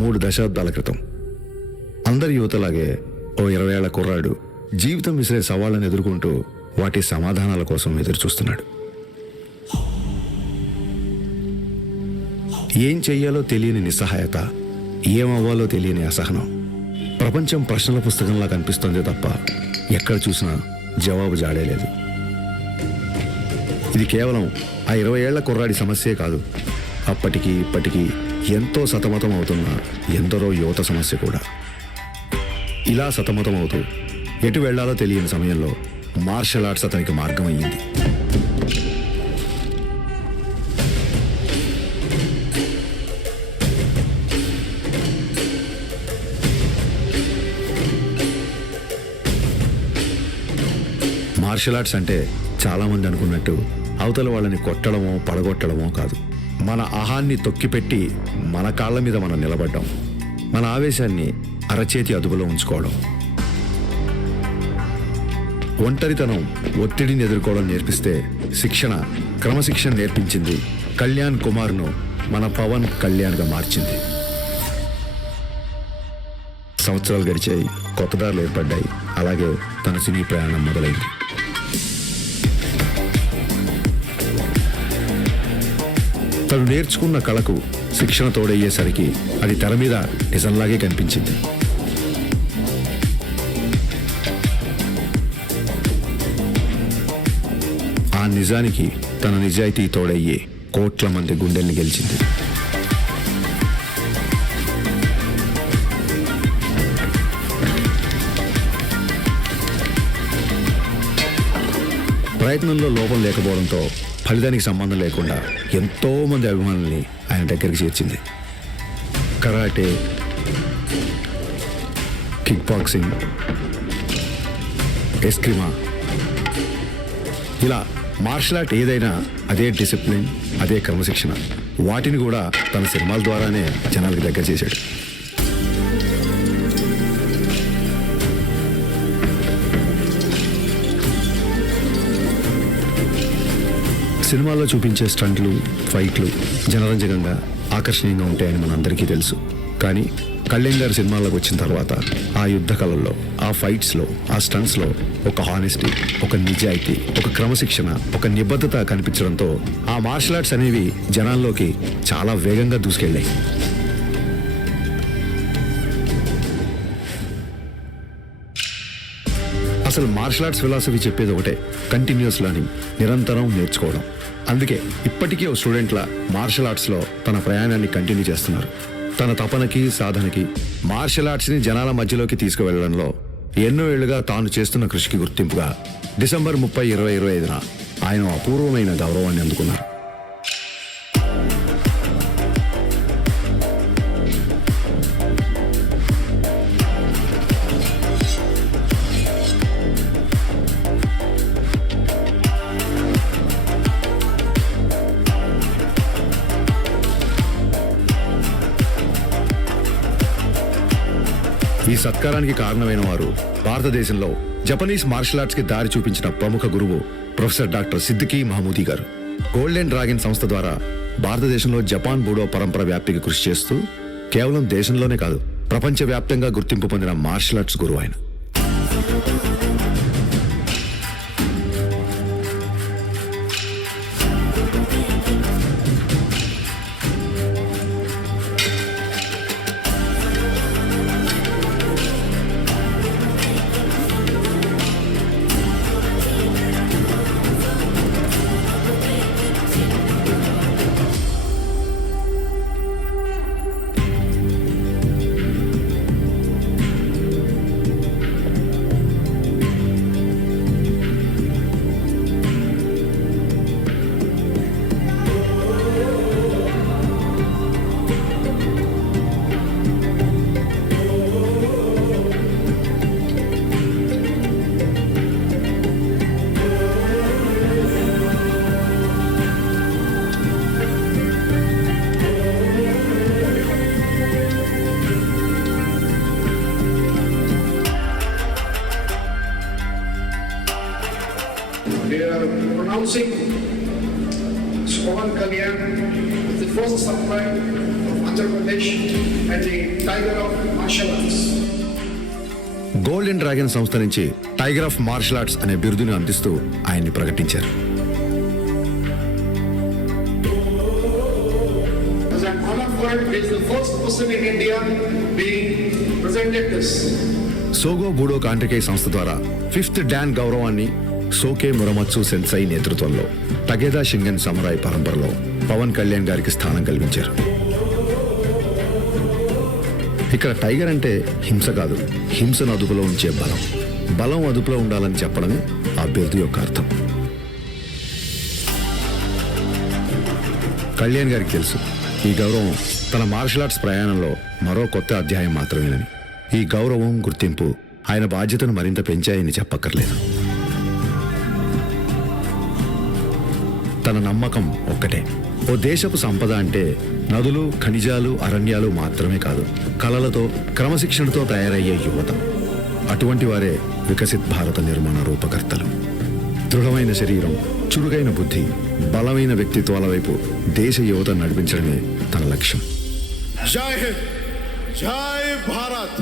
3 దశాబ్దాల క్రితం. అందరి యువతలాగే ఓ 20 ఏళ్ల కుర్రాడు జీవితం విసిరే సవాళ్ళను ఎదుర్కొంటూ వాటి సమాధానాల కోసం ఎదురుచూస్తున్నాడు. ఏం చెయ్యాలో తెలియని నిస్సహాయత, ఏమవ్వాలో తెలియని అసహనం. ప్రపంచం ప్రశ్నల పుస్తకంలా కనిపిస్తోంది తప్ప ఎక్కడ చూసినా జవాబు జాడేలేదు. ఇది కేవలం ఆ 20 ఏళ్ల కుర్రాడి సమస్యే కాదు, అప్పటికి ఇప్పటికీ ఎంతో సతమతం అవుతున్న ఎందరో యువత సమస్య కూడా. ఇలా సతమతం అవుతూ ఎటు వెళ్లాలో తెలియని సమయంలో మార్షల్ ఆర్ట్స్ అతనికి మార్గం అయ్యింది. మార్షల్ ఆర్ట్స్ అంటే చాలామంది అనుకున్నట్టు అవతల వాళ్ళని కొట్టడమో పడగొట్టడమో కాదు. మన అహాన్ని తొక్కిపెట్టి మన కాళ్ళ మీద మనం నిలబడ్డం, మన ఆవేశాన్ని అరచేతి అదుపులో ఉంచుకోవడం. ఒంటరితనం, ఒత్తిడిని ఎదుర్కోవడం నేర్పిస్తే శిక్షణ, క్రమశిక్షణ నేర్పించింది కళ్యాణ్ కుమార్ను మన పవన్ కళ్యాణ్గా మార్చింది. సంవత్సరాలు గడిచాయి, కొత్త దారులు ఏర్పడ్డాయి. అలాగే తన సినీ ప్రయాణం మొదలైంది. తను నేర్చుకున్న కళకు శిక్షణ తోడయ్యేసరికి అది తెర మీద నిజంలాగే కనిపించింది. ఆ నిజానికి తన నిజాయితీ తోడయ్యే కోట్ల మంది గుండెల్ని గెలిచింది. ప్రయత్నంలో లోపం లేకపోవడంతో ఫలితానికి సంబంధం లేకుండా ఎంతో మంది అభిమానుల్ని ఆయన దగ్గరికి చేర్చింది. కరాటే, కిక్ బాక్సింగ్, ఎస్క్రిమా, ఇలా మార్షల్ ఆర్ట్ ఏదైనా అదే డిసిప్లిన్, అదే క్రమశిక్షణ. వాటిని కూడా తన సినిమాల ద్వారానే జనాలకు దగ్గర చేశాడు. సినిమాల్లో చూపించే స్టంట్లు, ఫైట్లు జనరంజకంగా, ఆకర్షణీయంగా ఉంటాయని మనందరికీ తెలుసు. కానీ కళ్యాణ్ గారి సినిమాల్లోకి వచ్చిన తర్వాత ఆ యుద్ధ కళల్లో, ఆ ఫైట్స్లో, ఆ స్టంట్స్లో ఒక హానెస్టీ, ఒక నిజాయితీ, ఒక క్రమశిక్షణ, ఒక నిబద్ధత కనిపించడంతో ఆ మార్షల్ ఆర్ట్స్ అనేవి జనాల్లోకి చాలా వేగంగా దూసుకెళ్ళాయి. అసలు మార్షల్ ఆర్ట్స్ ఫిలాసఫీ చెప్పేది ఒకటే, కంటిన్యూస్ లెర్నింగ్, నిరంతరం నేర్చుకోవడం. అందుకే ఇప్పటికీ ఓ స్టూడెంట్లా మార్షల్ ఆర్ట్స్లో తన ప్రయాణాన్ని కంటిన్యూ చేస్తున్నారు. తన తపనకి, సాధనకి, మార్షల్ ఆర్ట్స్ని జనాల మధ్యలోకి తీసుకువెళ్లడంలో ఎన్నో ఏళ్లుగా తాను చేస్తున్న కృషికి గుర్తింపుగా డిసెంబర్ 30, 2025న ఆయన అపూర్వమైన గౌరవాన్ని అందుకున్నారు. ఈ సత్కారానికి కారణమైన వారు భారతదేశంలో జపనీస్ మార్షల్ ఆర్ట్స్ కి దారి చూపించిన ప్రముఖ గురువు ప్రొఫెసర్ డాక్టర్ సిద్దికీ మహమూదీ గారు. గోల్డెన్ డ్రాగన్ సంస్థ ద్వారా భారతదేశంలో జపాన్ బూడో పరంపర వ్యాప్తికి కృషి చేస్తూ కేవలం దేశంలోనే కాదు, ప్రపంచవ్యాప్తంగా గుర్తింపు పొందిన మార్షల్ ఆర్ట్స్ గురువు ఆయన. We are pronouncing Pawan Kalyan, the first samurai of Andhra Pradesh. and the Tiger of Martial Arts. Golden dragon సంస్థ నుంచి టైగర్ ఆఫ్ మార్షల్ ఆర్ట్స్ అనే బిరుదుని అందిస్తూ ఆయన్ని ప్రకటించారు. As an honor for it, he is the first person in India being presented this. సోగో బూడో కాంట్రికే సంస్థ ద్వారా 5th don గౌరవాన్ని సోకే మురమత్సు సెన్సై నేతృత్వంలో టగేదా షింగన్ సమురాయ్ పరంపరలో పవన్ కళ్యాణ్ గారికి స్థానం కల్పించారు. ఇక్కడ టైగర్ అంటే హింస కాదు, హింసను అదుపులో ఉంచే బలం. బలం అదుపులో ఉండాలని చెప్పడమే ఆ బిరుదు యొక్క అర్థం. కళ్యాణ్ గారికి తెలుసు ఈ గౌరవం తన మార్షల్ ఆర్ట్స్ ప్రయాణంలో మరో కొత్త అధ్యాయం మాత్రమేనని. ఈ గౌరవం, గుర్తింపు ఆయన బాధ్యతను మరింత పెంచాయని చెప్పక్కర్లేదు. తన నమ్మకం ఒక్కటే, ఓ దేశపు సంపద అంటే నదులు, ఖనిజాలు, అరణ్యాలు మాత్రమే కాదు, కళలతో, క్రమశిక్షణతో తయారయ్యే యువత. అటువంటి వారే వికసిత్ భారత నిర్మాణ రూపకర్తలు. దృఢమైన శరీరం, చురుకైన బుద్ధి, బలమైన వ్యక్తిత్వాల వైపు దేశ యువత నడిపించడమే తన లక్ష్యం. జై హింద్, జై భారత్.